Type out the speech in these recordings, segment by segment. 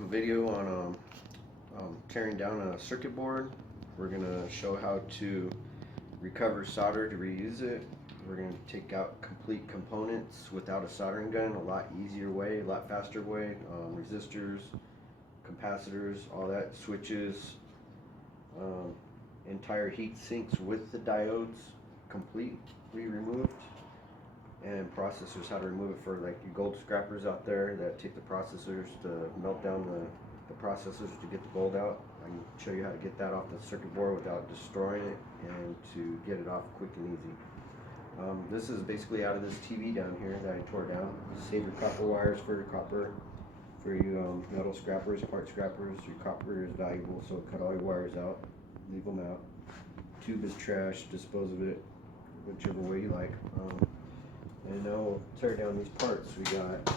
a video on tearing down a circuit board. We're going to show how to recover solder to reuse it. We're going to take out complete components without a soldering gun, a lot easier way, a lot faster way. Resistors, capacitors, all that, switches, entire heat sinks with the diodes completely removed, and processors, how to remove it for like you gold scrappers out there that take the processors to melt down the processors to get the gold out. I can show you how to get that off the circuit board without destroying it and to get it off quick and easy. This is basically out of this TV down here that I tore down. Save your copper wires for your copper. For you metal scrappers, part scrappers, your copper is valuable, so cut all your wires out, leave them out. Tube is trash, dispose of it whichever way you like. And now we'll tear down these parts. We got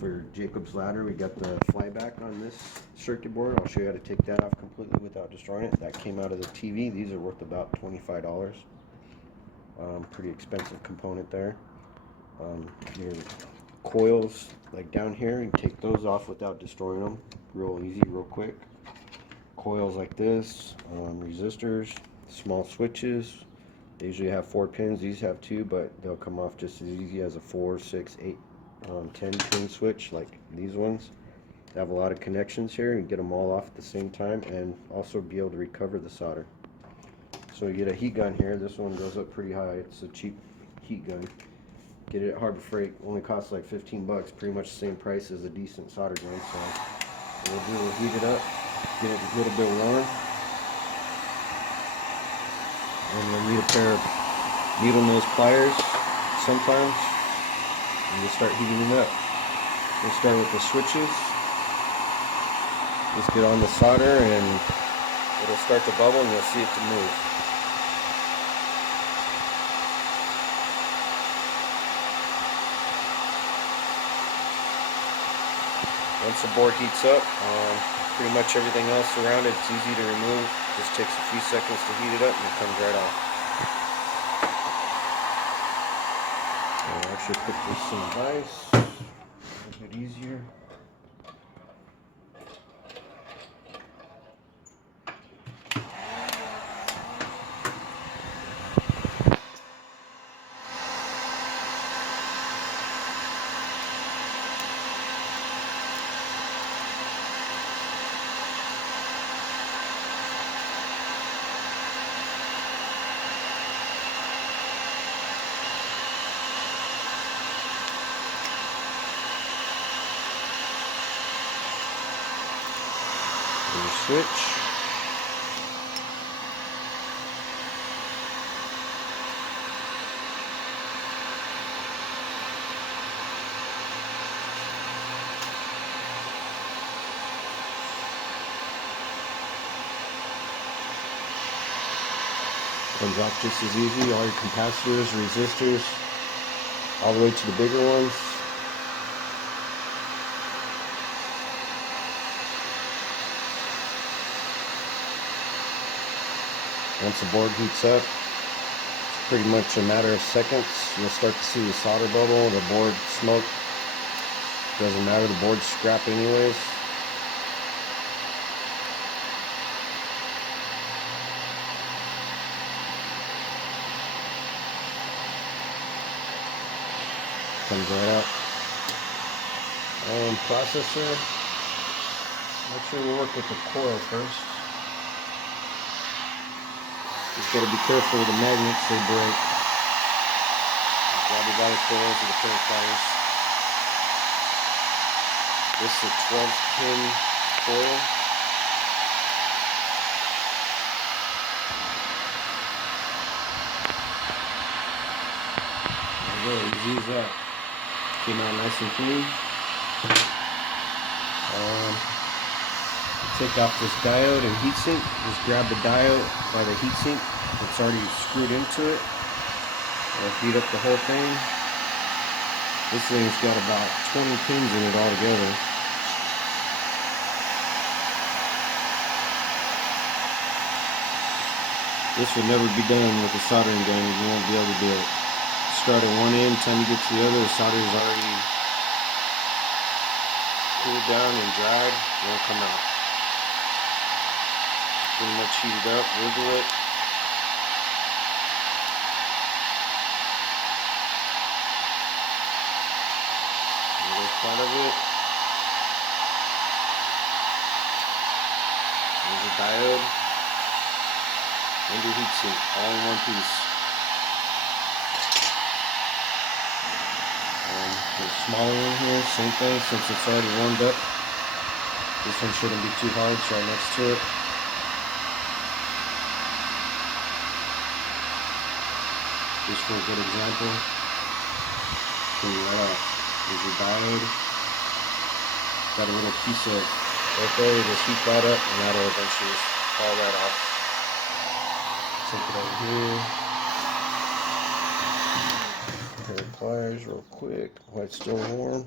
for Jacob's ladder, we got the flyback on this circuit board. I'll show you how to take that off completely without destroying it. That came out of the TV. These are worth about $25. Pretty expensive component there. Your coils, like down here, you take those off without destroying them. Real easy, real quick. Coils like this, resistors, small switches. They usually have 4 pins. These have 2, but they'll come off just as easy as a 4, 6, 8, 10 pin switch like these ones. They have a lot of connections here. You get them all off at the same time and also be able to recover the solder. So you get a heat gun here. This one goes up pretty high. It's a cheap heat gun. Get it at Harbor Freight. Only costs like 15 bucks. Pretty much the same price as a decent solder gun. So what we'll heat it up, get it a little bit warm, and you'll need a pair of needle nose pliers sometimes, and you start heating it up. We'll start with the switches. Just get on the solder and it'll start to bubble and you'll see it to move. Once the board heats up, pretty much everything else around it, it's easy to remove. Just takes a few seconds to heat it up and it comes right off. I'll actually put this in the vise, a bit easier. Switch. Comes off just as easy. All your capacitors, resistors, all the way to the bigger ones. Once the board heats up, it's pretty much a matter of seconds. You'll start to see the solder bubble, the board smoke. Doesn't matter, the board's scrap anyways. Comes right out. Processor. Make sure we work with the coil first. Just got to be careful with the magnets, they break. Grab the coils with the pair of pliers. This is a 12-pin coil. There we go, easy as that. Came out nice and clean. Take off this diode and heatsink. Just grab the diode by the heatsink. It's already screwed into it. I'll heat up the whole thing. This thing's got about 20 pins in it altogether. This would never be done with a soldering gun. You won't be able to do it. Start at one end, time you get to the other, the solder is already cooled down and dried, won't come out. Pretty much heated up, wiggle it. There's part of it. There's a diode and your heatsink, all in one piece. The smaller one here, same thing, since it's already warmed up. This one shouldn't be too hard, it's right next to it. Just for a good example, clean that off. There's your diode. Got a little piece of right there, you just heat that up and that'll eventually just fall right off. Take it over here. Pair of pliers real quick while it's still warm.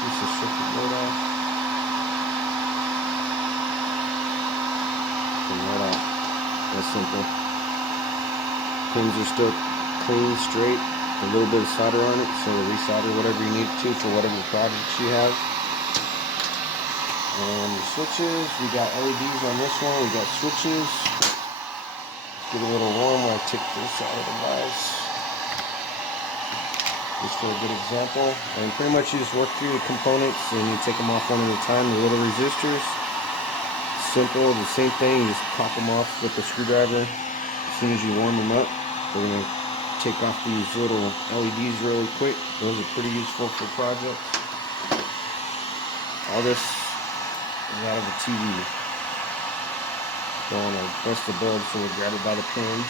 Piece of strip the board off. And right off. That's simple. Pins are still clean, straight. A little bit of solder on it, so resolder whatever you need to for whatever projects you have. And the switches, we got LEDs on this one, we got switches. Let's get a little warm while I take this out of the vise. Just for a good example. And pretty much you just work through the components and you take them off one at a time, the little resistors. Simple, the same thing, you just pop them off with the screwdriver as soon as you warm them up. We're going to take off these little LEDs really quick. Those are pretty useful for projects. All this is out of a TV. Going to bust the bulb, so we'll grab it by the pins.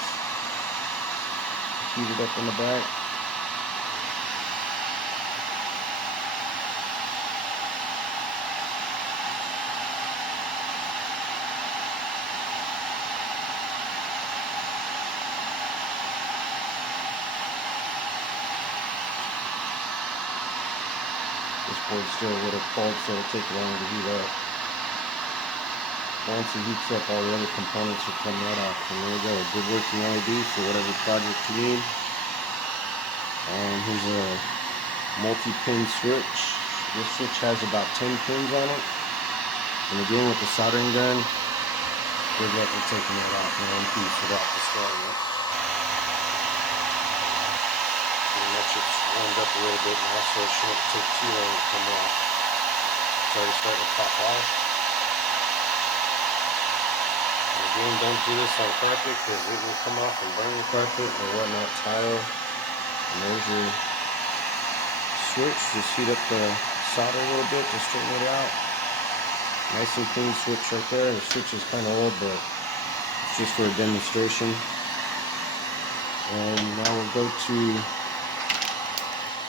Heat it up in the back. This board's still a little cold, so it'll take longer to heat up. Once it heats up, all the other components will come right off. And there we go, a good working LED for whatever project you need. And here's a multi-pin switch. This switch has about 10 pins on it. And again, with the soldering gun, good luck with taking that off in one piece without destroying it. It's warmed up a little bit now, so it shouldn't take too long to come off. It's already starting to pop off. And again, don't do this on carpet because it will come off and burn the carpet or whatnot, tile. And there's your switch. Just heat up the solder a little bit to straighten it out. Nice and clean switch right there. The switch is kind of old, but it's just for a demonstration. And now we'll go to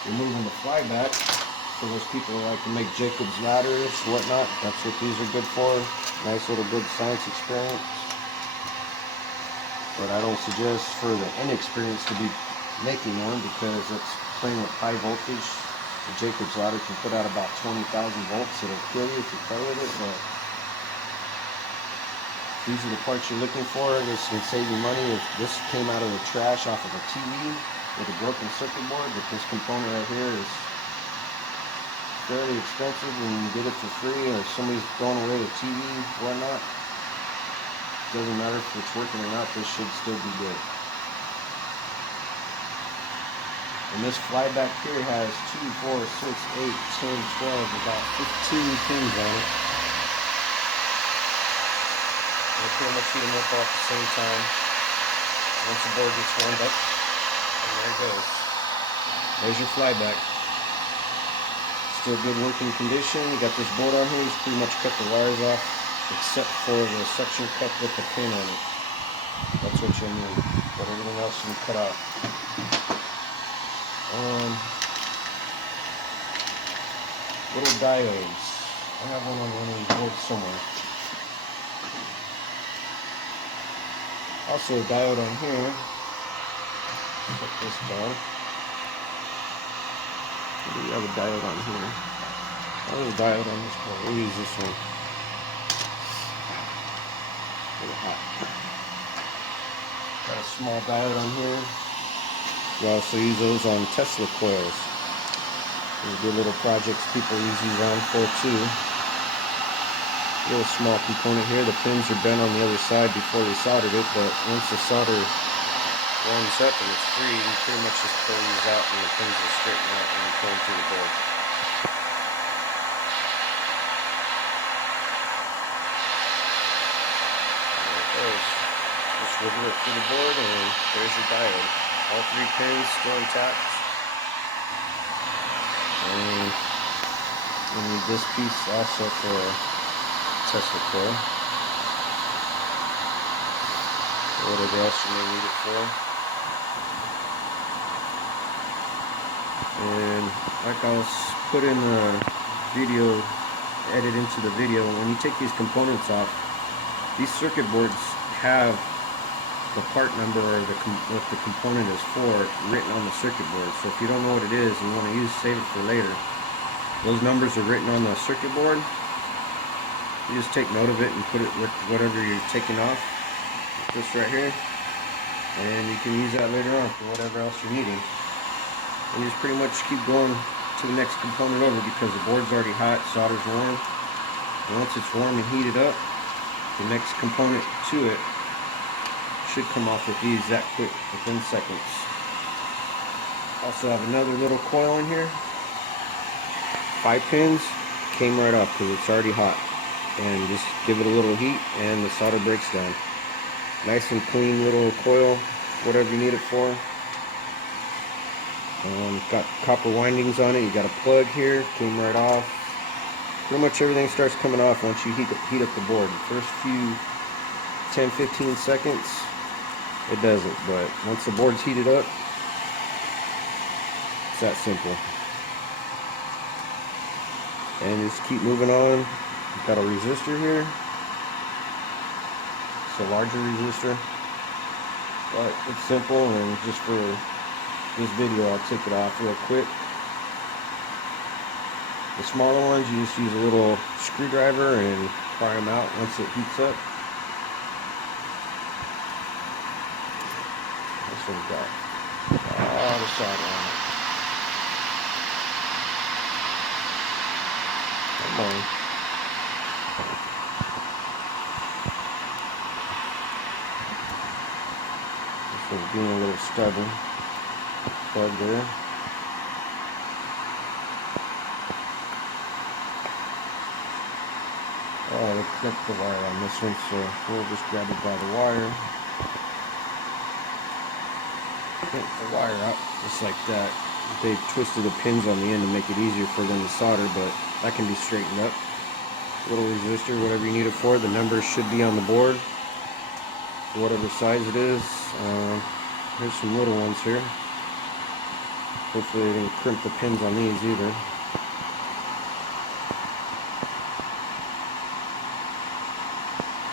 removing the flyback. For those people who like to make Jacob's ladders, whatnot, that's what these are good for. Nice little good science experiment. But I don't suggest for the inexperienced to be making one because it's playing with high voltage. The Jacob's ladder can put out about 20,000 volts. It'll kill you if you play with it. But these are the parts you're looking for. This can save you money. If this came out of the trash off of a TV with a broken circuit board, but this component right here is fairly expensive and you get it for free, or somebody's throwing away a TV, whatnot. Doesn't matter if it's working or not, this should still be good. And this flyback here has 2, 4, 6, 8, 10, 12, about 15 pins on it. They're pretty much heating up all at the same time. Once the board gets warmed up, and there it goes. There's your flyback. Still good working condition. You got this board on here. You pretty much cut the wires off, except for the suction cup with the pin on it. That's what you'll need. But everything else you can cut off. Little diodes. I have one on one of these boards somewhere. Also a diode on here. Put this down. We have a diode on here. little diode on this board. We'll use this one. A little hot. Got a small diode on here. We also use those on Tesla coils. We do little projects people use these on for too. Little small component here. The pins are bent on the other side before we soldered it, but once the solder warms up and it's free, you can pretty much just pull these out and the pins will straighten out when you pull them through the board. There it goes. Just wiggle it through the board and there's your diode. All 3 pins still intact. And we need this piece also for a Tesla coil. Or whatever else you may need it for. And like I was put in the video, edit into the video, when you take these components off, these circuit boards have the part number or what the component is for written on the circuit board. So if you don't know what it is and you want to save it for later, those numbers are written on the circuit board. You just take note of it and put it with whatever you're taking off, like this right here, and you can use that later on for whatever else you're needing. And you just pretty much keep going to the next component over because the board's already hot, solder's warm. And once it's warm and heated up, the next component to it should come off with these that quick, within seconds. Also have another little coil in here. 5 pins, came right off because it's already hot. And just give it a little heat and the solder breaks down. Nice and clean little coil, whatever you need it for. Got copper windings on it. You got a plug here, came right off. Pretty much everything starts coming off once you heat up the board. The first few 10-15 seconds it doesn't, but once the board's heated up, it's that simple. And just keep moving on. Got a resistor here. It's a larger resistor, but it's simple, and just for this video I'll take it off real quick. The smaller ones you just use a little screwdriver and pry them out once it heats up. That's what we got. Oh, the solder on it. Come on. This one's being a little stubborn. Plug there. Oh, they clipped the wire on this one, so we'll just grab it by the wire. Clip the wire out just like that. They twisted the pins on the end to make it easier for them to solder, but that can be straightened up. Little resistor, whatever you need it for. The numbers should be on the board, whatever size it is. Here's some little ones here. Hopefully they didn't crimp the pins on these either.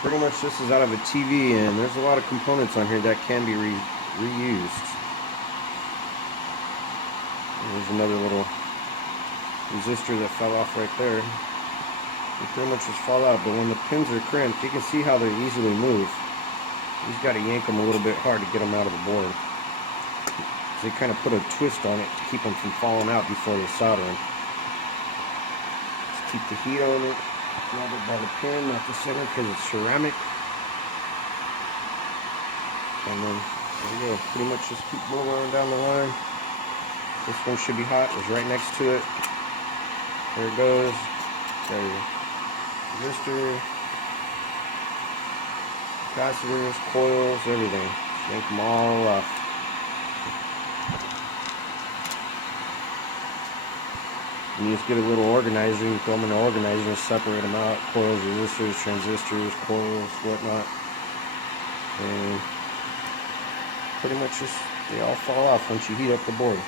Pretty much this is out of a TV, and there's a lot of components on here that can be reused. There's another little resistor that fell off right there. They pretty much just fall out, but when the pins are crimped, you can see how they easily move. You just got to yank them a little bit hard to get them out of the board. They kind of put a twist on it to keep them from falling out before they solder them. Just keep the heat on it. Grab it by the pin, not the center, because it's ceramic. And then there you go. Pretty much just keep moving on down the line. This one should be hot. It's right next to it. There it goes. Got your resistor, capacitors, coils, everything. Just yank them all off. And you just get a little organizer, you throw them in an organizer, separate them out, coils, resistors, transistors, coils, whatnot. And pretty much just, they all fall off once you heat up the board.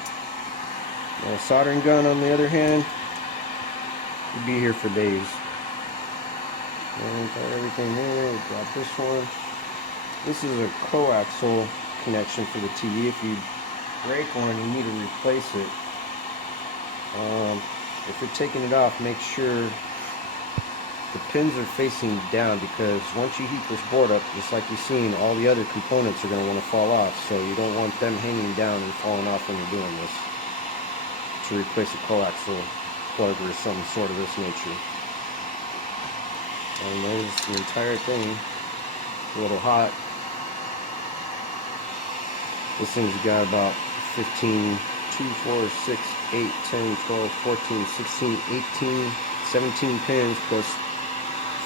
Now a soldering gun, on the other hand, you'd be here for days. And got everything here, grab this one. This is a coaxial connection for the TV. If you break one, you need to replace it. if you're taking it off, make sure the pins are facing down, because once you heat this board up, just like you've seen, all the other components are going to want to fall off, so you don't want them hanging down and falling off when you're doing this, to replace a coaxial plug or some sort of this nature. And there's the entire thing. It's a little hot. This thing's got about 15, 2, 4, 6, 8, 10, 12, 14, 16, 18, 17 pins plus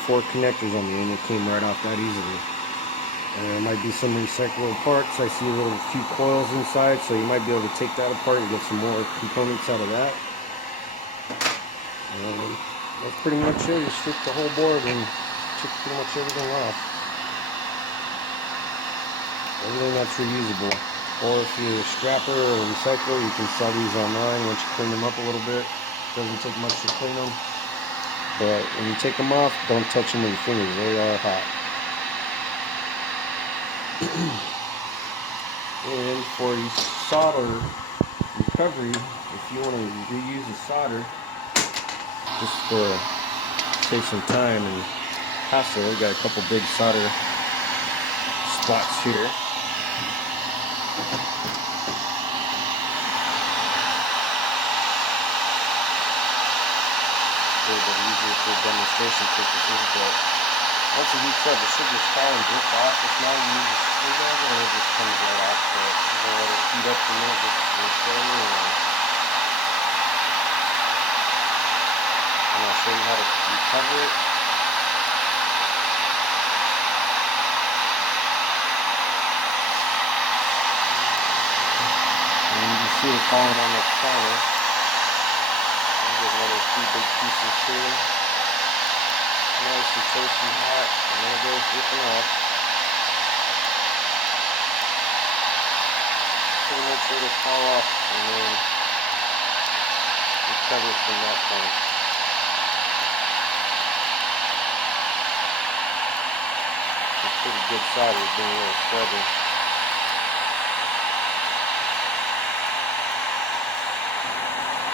4 connectors on the end. It came right off that easily. And there might be some recyclable parts. I see a little few coils inside, so you might be able to take that apart and get some more components out of that. And that's pretty much it. You strip the whole board and took pretty much everything off. Everything that's reusable. Or if you're a scrapper or a recycler, you can sell these online once you clean them up a little bit. Doesn't take much to clean them. But when you take them off, don't touch them with your fingers. They are hot. And for solder recovery, if you want to reuse the solder, just to save some time and hassle, we got a couple big solder spots here. A little bit easier for demonstration purposes, but once it heats up, it should just fall and drip off. If not, you use a screwdriver and it just comes right off. But you can let it heat up for a minute, just show you, and I'll show you how to recover it. And you can see it falling on the counter. Another 3 big pieces here. Nice and toasty hot, and then it goes dripping off. So make sure to fall off and then recover it from that point. It's a pretty good solder, it's being a little scrubby.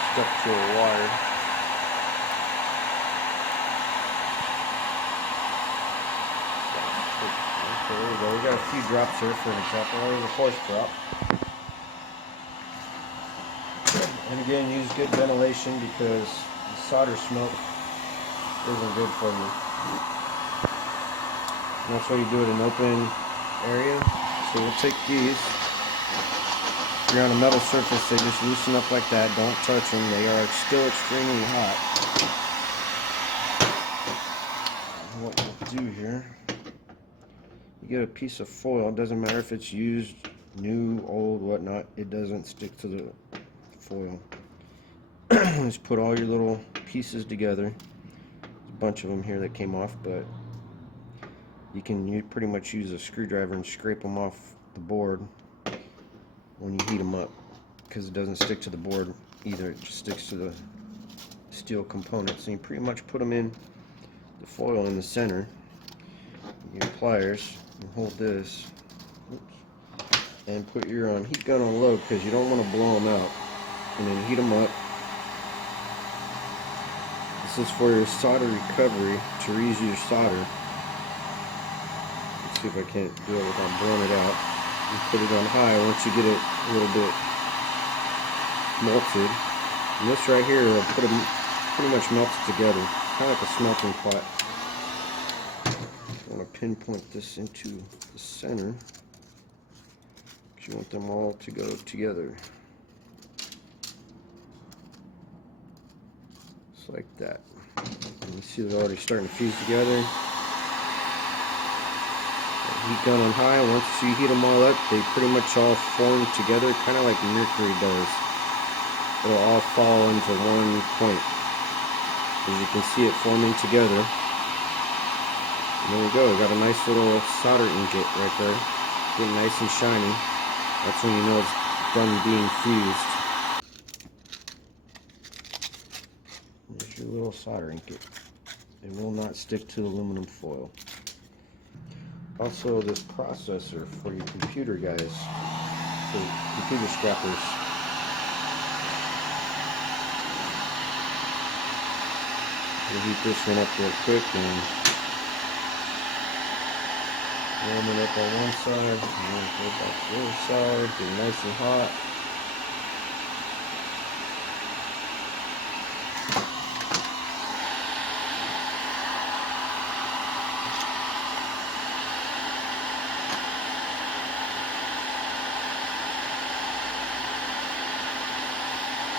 Stuck to a wire. Okay, there we go. We got a few drops here for an example. There's a horse drop. And again, use good ventilation because the solder smoke isn't good for you. And that's why you do it in an open area. So we'll take these. If you're on a metal surface, they just loosen up like that. Don't touch them. They are still extremely hot. And what we'll do here, you get a piece of foil. It doesn't matter if it's used, new, old, whatnot. It doesn't stick to the foil. Just put all your little pieces together. There's a bunch of them here that came off, but you can pretty much use a screwdriver and scrape them off the board when you heat them up, because it doesn't stick to the board either. It just sticks to the steel components. And you pretty much put them in the foil in the center. Your pliers and hold this. Oops. And put your heat gun on low, because you don't want to blow them out. And then heat them up. This is for your solder recovery, to reuse your solder. Let's see if I can't do it without blowing it out. You put it on high once you get it a little bit melted. And this right here will put them pretty much melted together, kind of like a smelting pot. I want to pinpoint this into the center because you want them all to go together. Just like that. And you see they're already starting to fuse together. Heat gun on high. Once you heat them all up, they pretty much all form together, kind of like mercury does. It'll all fall into one point. As you can see it forming together. And there we go. We got a nice little solder ingot right there, getting nice and shiny. That's when you know it's done being fused. There's your little solder ingot. It will not stick to aluminum foil. Also, this processor for your computer guys, for computer scrappers. We'll heat this one up real quick and warm it up on one side, and then go back to the other side, get it nice and hot.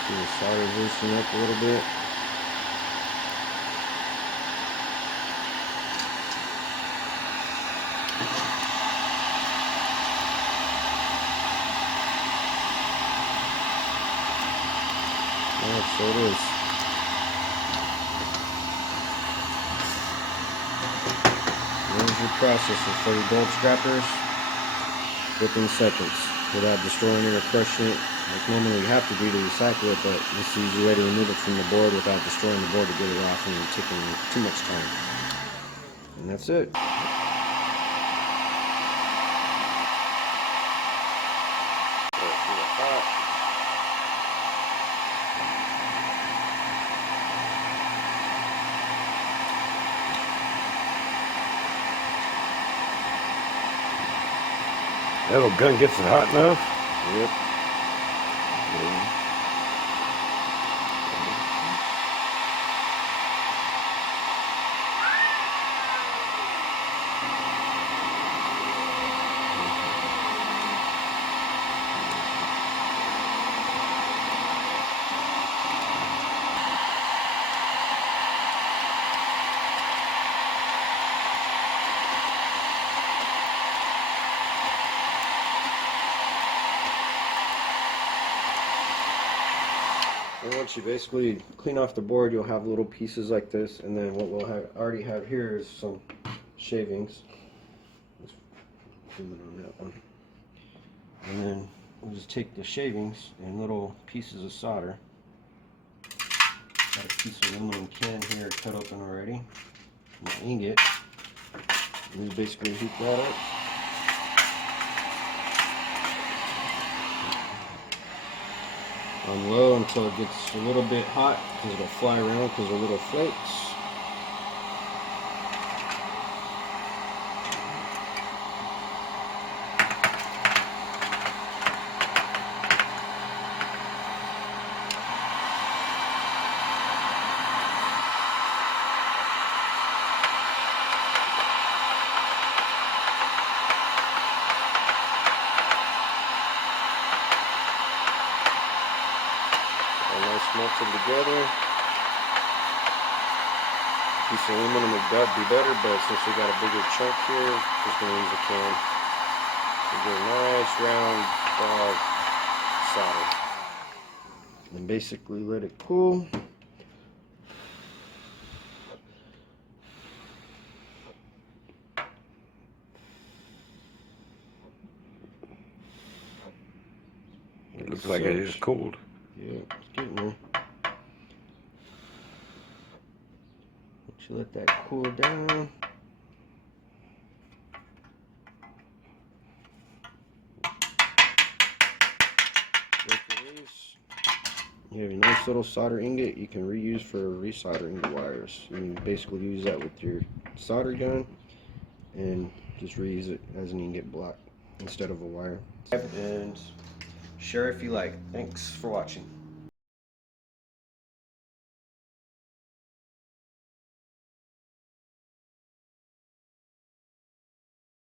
See the solder loosen up a little bit. So it is. There's your processor for your gold scrappers within seconds without destroying it or crushing it like normally you have to do to recycle it, but this is easy way to remove it from the board without destroying the board to get it off and taking too much time. And that's it. That little gun gets it hot enough? Yep. And once you basically clean off the board, you'll have little pieces like this, and then what we'll already have here is some shavings. Let's zoom in on that one. And then we'll just take the shavings and little pieces of solder. Got a piece of aluminum can here cut open already. My ingot. And you basically heat that up. On low until it gets a little bit hot, because it'll fly around because they're little flakes. Nice melted together. Piece of aluminum would be better, but since we got a bigger chunk here, just gonna use a can. We'll get a nice round ball of solder. And basically let it cool. It looks like it is cooled. Yeah, it's getting there. Once you let that cool down, break the loose. You have a nice little solder ingot you can reuse for resoldering the wires. You can basically use that with your solder gun and just reuse it as an ingot block instead of a wire. And share if you like. Thanks for watching.